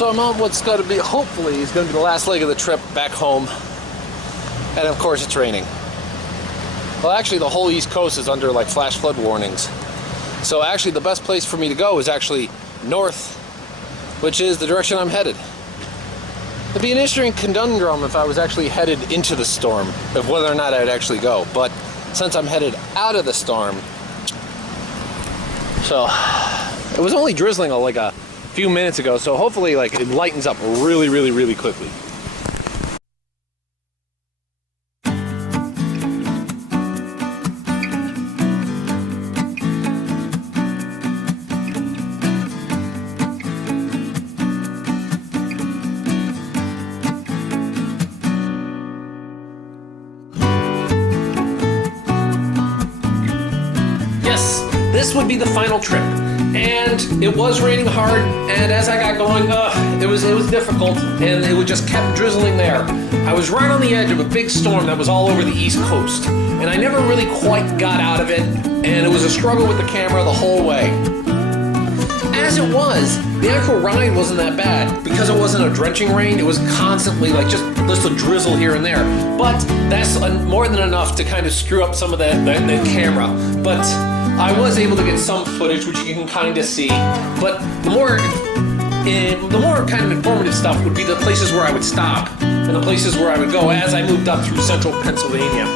So I'm on what's going to be, hopefully, is going to be the last leg of the trip back home. And of course it's raining. Well, actually the whole East Coast is under like flash flood warnings. So actually the best place for me to go is actually north, which is the direction I'm headed. It'd be an interesting conundrum if I was actually headed into the storm, of whether or not I'd actually go. But since I'm headed out of the storm, so it was only drizzling like a few minutes ago, so hopefully like it lightens up really quickly. Yes, this would be the final trip. And it was raining hard, and as I got going, it was difficult, and it just kept drizzling there. I was right on the edge of a big storm that was all over the East Coast, and I never really quite got out of it, and it was a struggle with the camera the whole way. As it was, the actual ride wasn't that bad. Because it wasn't a drenching rain, it was constantly like just a drizzle here and there. But that's more than enough to kind of screw up some of the camera. But I was able to get some footage, which you can kind of see. But the more kind of informative stuff would be the places where I would stop and the places where I would go as I moved up through central Pennsylvania.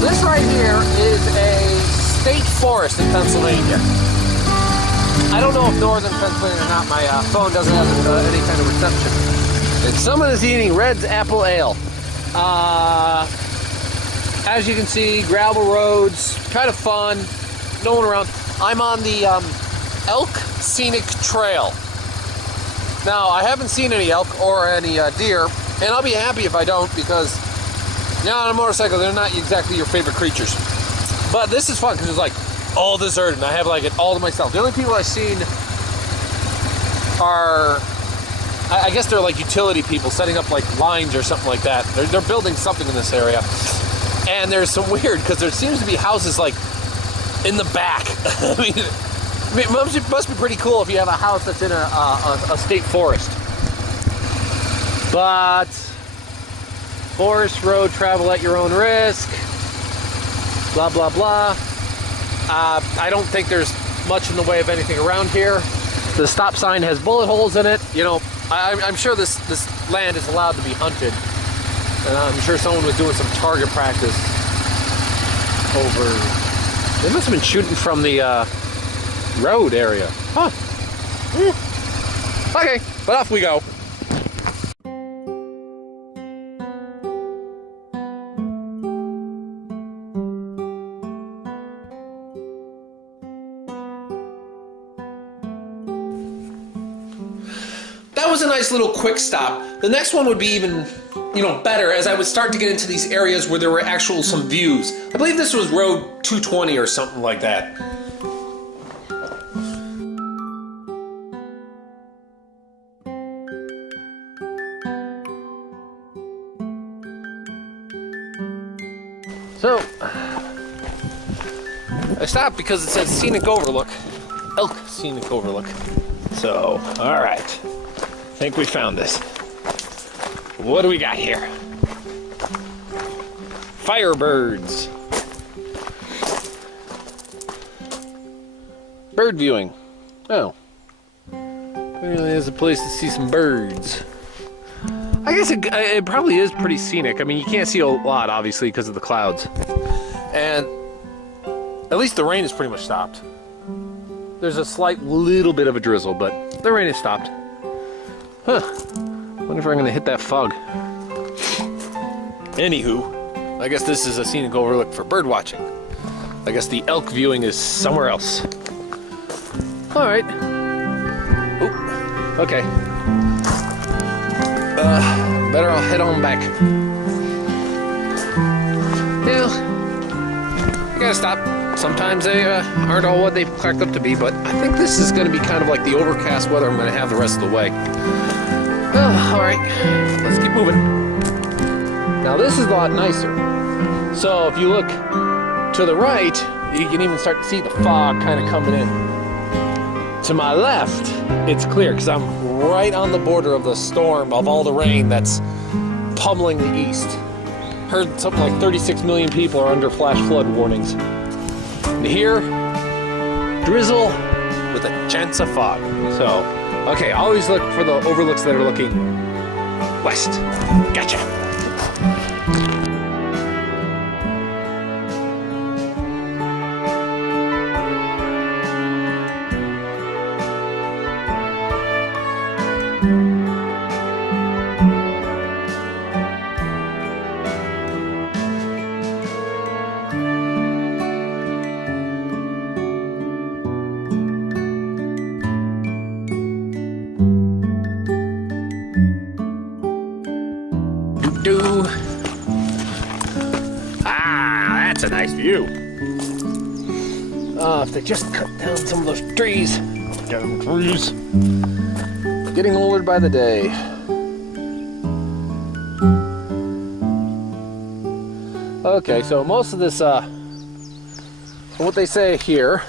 This right here is a state forest in Pennsylvania. I don't know if northern Pennsylvania or not. My phone doesn't have any kind of reception. And someone is eating Red's Apple Ale. As you can see, gravel roads, kind of fun. No one around. I'm on the Elk Scenic Trail. Now, I haven't seen any elk or any deer, and I'll be happy if I don't, because on a motorcycle, they're not exactly your favorite creatures. But this is fun because it's like all deserted and I have like it all to myself. The only people I've seen are, I guess they're like utility people setting up like lines or something like that. They're building something in this area. And there's some weird, because there seems to be houses like in the back. I mean, it must be pretty cool if you have a house that's in a state forest. But forest road, travel at your own risk, blah blah blah. I don't think there's much in the way of anything around here. The stop sign has bullet holes in it. You know, I'm sure this land is allowed to be hunted, and I'm sure someone was doing some target practice over. They must have been shooting from the road area. Huh. Okay, but off we go. That was a nice little quick stop. The next one would be even, better, as I would start to get into these areas where there were some views. I believe this was Road 220 or something like that. So, I stopped because it says Scenic Overlook. Elk Scenic Overlook. So, alright. I think we found this. What do we got here? Firebirds. Bird viewing. Oh. Really is a place to see some birds. I guess it probably is pretty scenic. I mean, you can't see a lot, obviously, because of the clouds. And at least the rain is pretty much stopped. There's a slight little bit of a drizzle, but the rain has stopped. Huh. Wonder if I'm gonna hit that fog. Anywho, I guess this is a scenic overlook for bird watching. I guess the elk viewing is somewhere else. Alright. Oop. Okay. Better I'll head on back. Yeah. I gotta stop sometimes they aren't all what they've cracked up to be, but I think this is going to be kind of like the overcast weather I'm going to have the rest of the way. Oh, all right, let's keep moving. Now this is a lot nicer. So if you look to the right, you can even start to see the fog kind of coming in. To my left, it's clear because I'm right on the border of the storm of all the rain that's pummeling the east. Heard something like 36 million people are under flash flood warnings. And here, drizzle with a chance of fog. So, okay, always look for the overlooks that are looking west. Gotcha. That's a nice view. If they just cut down some of those trees. Damn trees. Getting older by the day. Okay, so most of this, what they say here,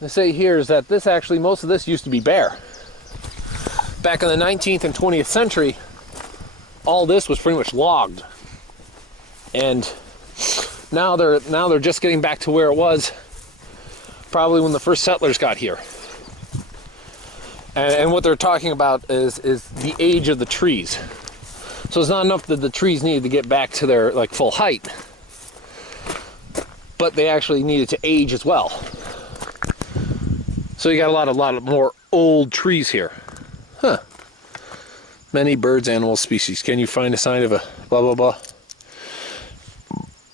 is that this actually, most of this used to be bare. Back in the 19th and 20th century, all this was pretty much logged. And now they're just getting back to where it was probably when the first settlers got here. And what they're talking about is the age of the trees. So it's not enough that the trees needed to get back to their like full height, but they actually needed to age as well. So you got a lot of more old trees here. Huh. Many birds, animal species. Can you find a sign of a blah, blah, blah?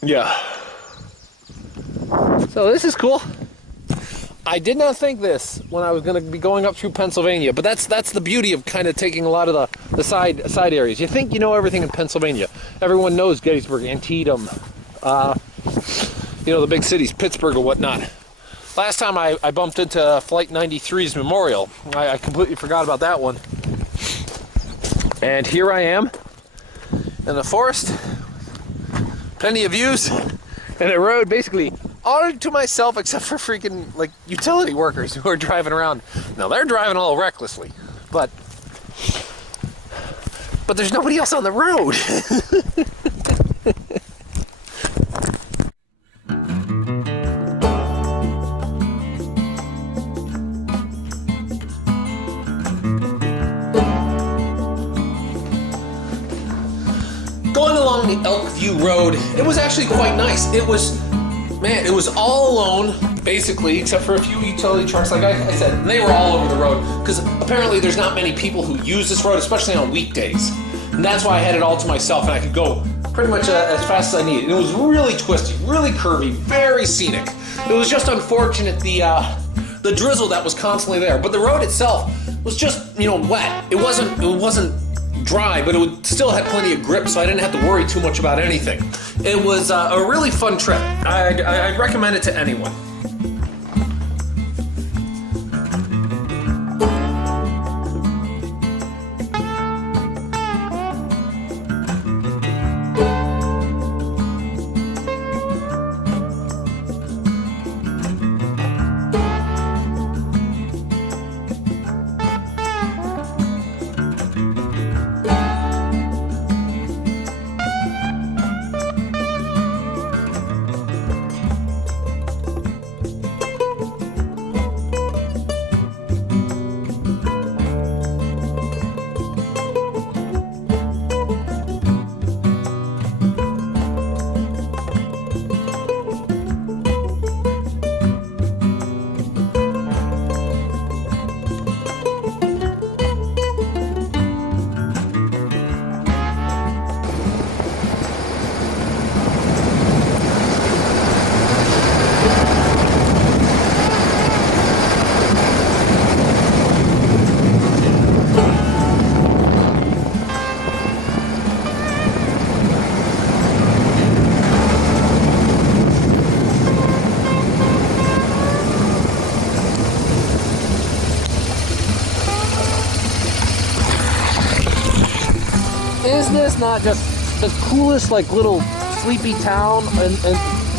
Yeah. So this is cool. I did not think this when I was going to be going up through Pennsylvania, but that's the beauty of kind of taking a lot of the side areas. You think you know everything in Pennsylvania. Everyone knows Gettysburg, Antietam, you know, the big cities, Pittsburgh or whatnot. Last time I bumped into Flight 93's memorial. I completely forgot about that one. And here I am in the forest, plenty of views, and a road basically all to myself except for freaking like utility workers who are driving around. Now they're driving all recklessly, but there's nobody else on the road. Going along the Elkview Road, it was actually quite nice. It was all alone, basically, except for a few utility trucks, like I said, and they were all over the road, because apparently there's not many people who use this road, especially on weekdays. And that's why I had it all to myself, and I could go pretty much as fast as I needed. And it was really twisty, really curvy, very scenic. It was just unfortunate the drizzle that was constantly there, but the road itself was just, you know, wet. It wasn't dry, but it still had plenty of grip, so I didn't have to worry too much about anything. It was a really fun trip. I'd recommend it to anyone. this not just the coolest, like, little sleepy town and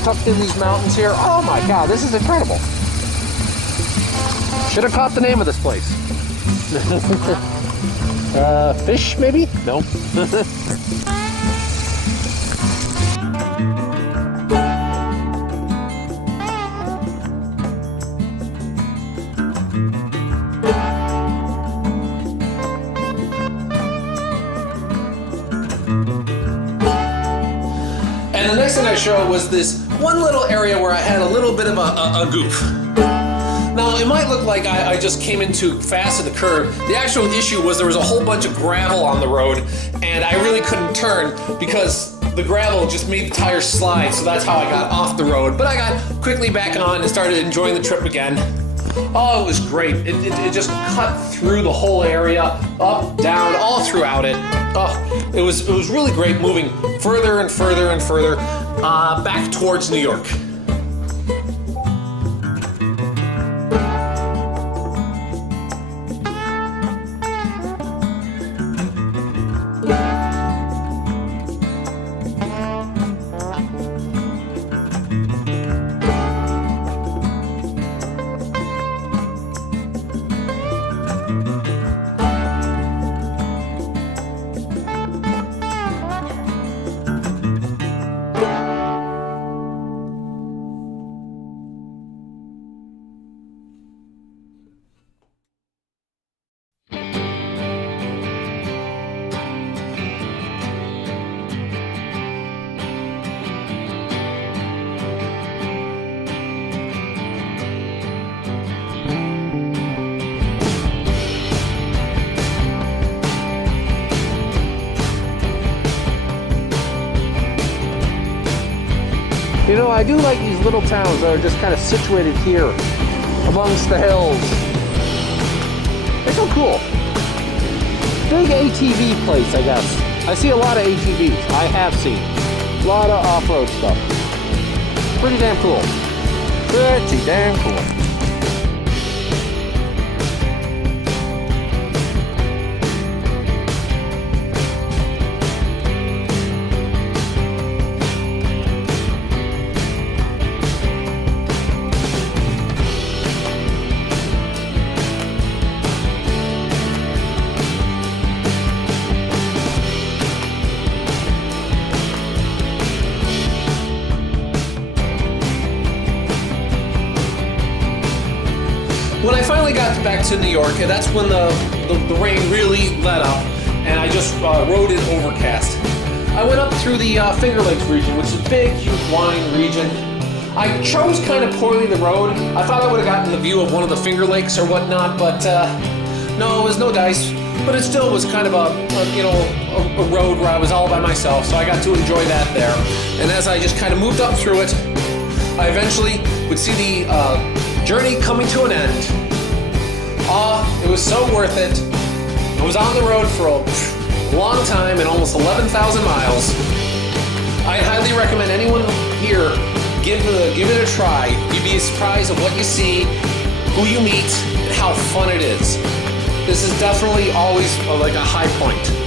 tucked in these mountains here? Oh my God, this is incredible. Should have caught the name of this place. Fish, maybe? No. And the next thing I showed was this one little area where I had a little bit of a goof. Now, it might look like I just came in too fast at the curve. The actual issue was there was a whole bunch of gravel on the road, and I really couldn't turn because the gravel just made the tires slide, so that's how I got off the road. But I got quickly back on and started enjoying the trip again. Oh, it was great. It just cut through the whole area, up, down, all throughout it. Oh, it was really great moving further and further and further back towards New York. You know, I do like these little towns that are just kind of situated here amongst the hills. They're so cool. Big ATV place, I guess. I see a lot of ATVs. I have seen a lot of off-road stuff. Pretty damn cool. Pretty damn cool. When I finally got back to New York, that's when the rain really let up, and I just rode in overcast. I went up through the Finger Lakes region, which is a big, huge wine region. I chose kind of poorly the road. I thought I would have gotten the view of one of the Finger Lakes or whatnot, but no, it was no dice. But it still was kind of a road where I was all by myself, so I got to enjoy that there. And as I just kind of moved up through it, I eventually would see the journey coming to an end. It was so worth it. I was on the road for a long time and almost 11,000 miles. I highly recommend anyone here give it a try. You'd be surprised at what you see, who you meet, and how fun it is. This is definitely always like a high point.